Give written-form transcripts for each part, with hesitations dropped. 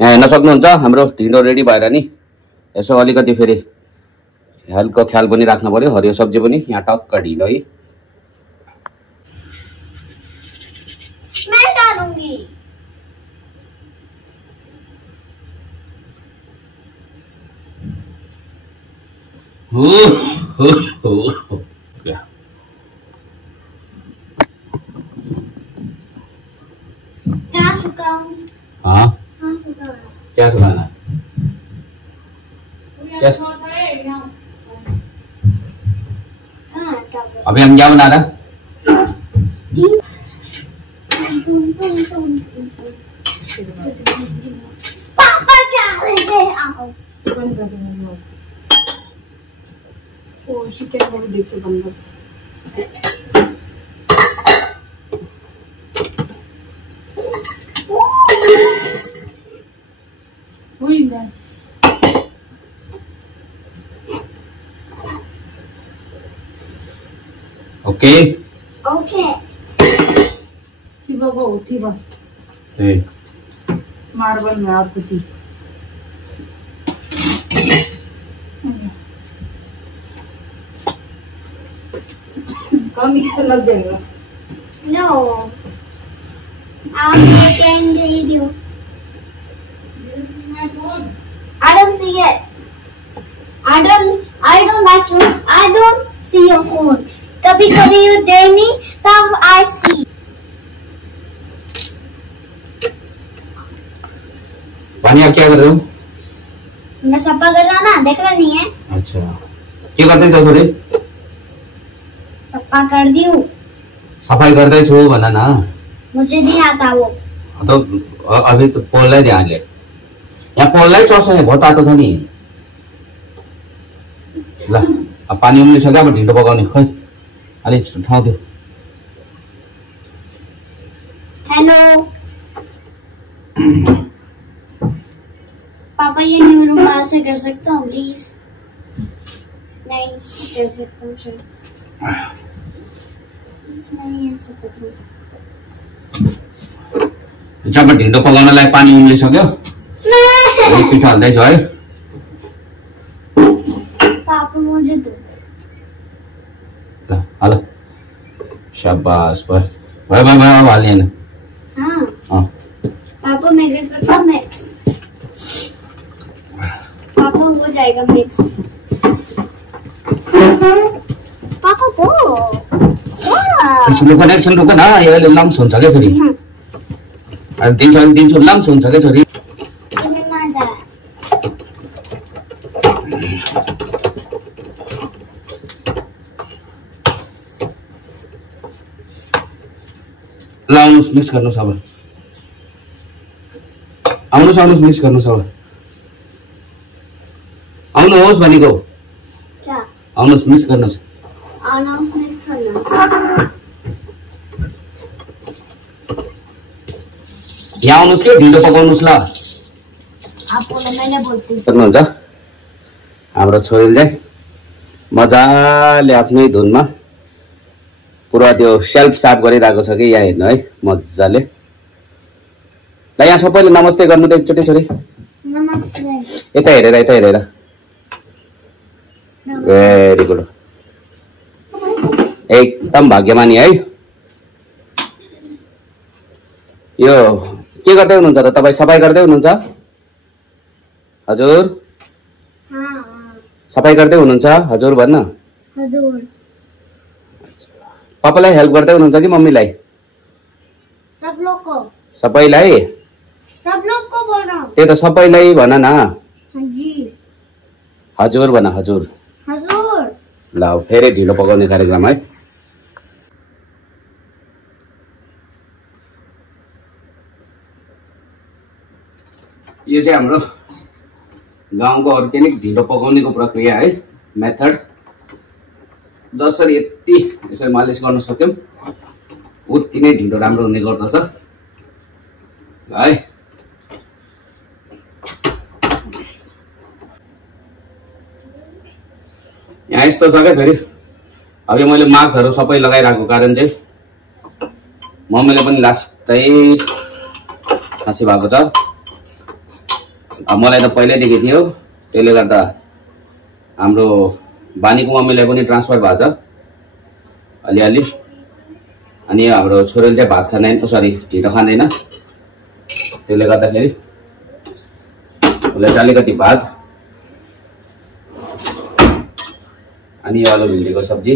यहाँ हेर्न सक्नुहुन्छ हाम्रो ढिँडो रेडी भएर नि यसो अलिकति फेरि हेल्थको ख्याल पनि राख्नु पर्यो। हरियो सब्जी पनि यहाँ टक्क ढिँडो है। मैं डालूंगी। क्या सुखाऊं? हाँ हाँ सुखाऊं। क्या सुखाना है? हाँ अभी हम क्या बना रहा? पापा क्या रहे आओ। चिकन को देख के बंद ओके ओके ठीक हो ठीक है। मार्बल में आपको टी कम लग जाएगा। No I'm making video. I don't see it. I don't like you. I don't see your phone. कभी कभी you dare me, तब I see. पानी आप क्या कर रहे हो? मैं सफा कर रहा ना, देख रहा नहीं है? अच्छा क्या करते थे थोड़े? सफा कर दी हूँ। सफाई करते छो भन न। मुझे नहीं आता वो। तो अभी तो पोललाई ध्यान ले। यहाँ पोललाई चर्छ यहाँ बहुत तातो छ नि। ल अब पानी उम्लिसक्यो अब ढिँडो पकाउने खै अलिक ठाउँ दियो। हेलो पापा ये न्यू रूमाल से कर सकता हूँ प्लीज? नहीं कर सकता हूँ सर। जब ढिँडो पकाउनलाई पानी उम्लिसक्यो पिठो हाल्दैछ है। पापा मुझे दो। ल हाल शाबाश भयो भयो भयो भयो अब हाल्ने हैन। हाँ पापा मैं कर सकता हूँ मिक्स। पापा हो जाएगा मिक्स। पापा दो। एकछिन रुक न यो अहिले लम्स हुन्छ क्या फेरि। अहिले दिन्छु लम्स हुन्छ क्या छोरी। ल आउनुहोस् मिक्स गर्नुहोस् अब। आउनुहोस् मिक्स गर्नुहोस् अब। आउनुहोस् भनेको। क्या? आउनुहोस् मिक्स गर्नुहोस्। यहाँ आउनुहोस् कि ढिँडो पकाउनुहोस् ल। सक्नुहुन्छ हाम्रो छोरीले मजाले आफ्नै धुनमा पुरा त्यो सेल्फ साफ गरिरहेको छ कि यहाँ हेर्नु है मजाले। ल यहाँ सबैले नमस्ते गर्नु त एकचोटि छोरी। नमस्ते। यता हेरेर भेरी गुड एकदम भाग्यमानी है। यो के गर्दै हुनुहुन्छ त तपाईँ? सफाई गर्दै हुनुहुन्छ? हजुर सफाई गर्दै हुनुहुन्छ? हजुर भन्न। हजुर। पापालाई हेल्प गर्दै हुनुहुन्छ कि मम्मीलाई? सब लोग को। सबैलाई? सब लोग को बोल रहा हूँ। त्यही त सबैलाई भन न। जी। हजुर भन हजुर। हजुर। ल फेरि ढिँडो पकाउने कार्यक्रम है। यो चाहिँ हाम्रो गाउँको अर्ग्यानिक ढिँडो पकाउनेको प्रक्रिया है, मेथड। जसरी यति यसरी मालिस गर्न सक्यौं उति नै ढिँडो राम्रो हुने गर्दछ है। यहाँ यस्तो छ क्या फेरि अब मैले मास्कहरु सबै लगाइराखेको कारण चाहिँ मम्मीले पनि लास्टै खाँसी भएको छ। मलाई त पहिल्यैदेखि थियो, त्यसले गर्दा हाम्रो बानीको मम्मीलाई पनि ट्रान्सफर भएको छ अलिअलि। अनि हाम्रो छोरीले चाहिँ भात खाँदैन, सरी ढिँडो खाँदैन, त्यसले गर्दाखेरि उसलाई चाहिँ अलिकति भात अनि आलु भिन्डीको सब्जी।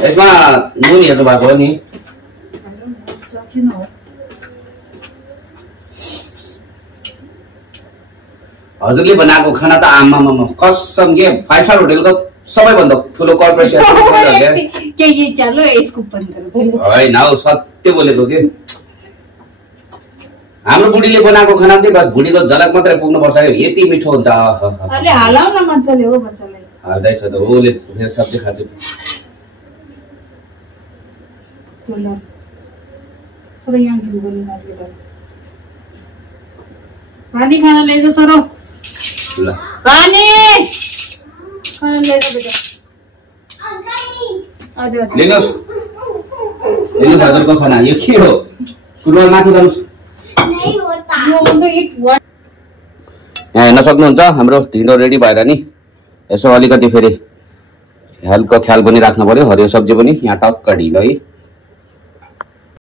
यसमा नुन हेर्नु भएको हो नि? हजुरले बनाएको खाना त आमामा कसम के 5 स्टार होटलको सबैभन्दा ठुलो कर्पोरेसन के ये चलो यसको बन्द कर। होइन हौ, सत्य बोलेको के। हाम्रो बुढीले बनाएको खाना चाहिँ बस बुढीको झलक मात्रै पुग्नुपर्छ, यति मिठो हुन्छ। अरे हालाउ न मजाले हो बच्चालाई। हाल्दैछ त, ओले फेरि सब्जी खान्छ। थोड़ा यहाँ घिउ गर्नु लाग्यो। पानी खाना ल्याइज सरो। ल पानी खाना ल्याइज बेटा। हजुर लिनुहोस् लिनुहोस् हजुरको खाना। यो के हो? सुरुवाल माथि गर्नुहोस्। यहाँ हेर्न सक्नुहुन्छ हाम्रो ढिँडो रेडी भएर नि। यसो अलिकति फेरि हेल्थको ख्याल पनि राख्नु पर्यो। हरियो सब्जी पनि यहाँ टक्क ढिँडो है।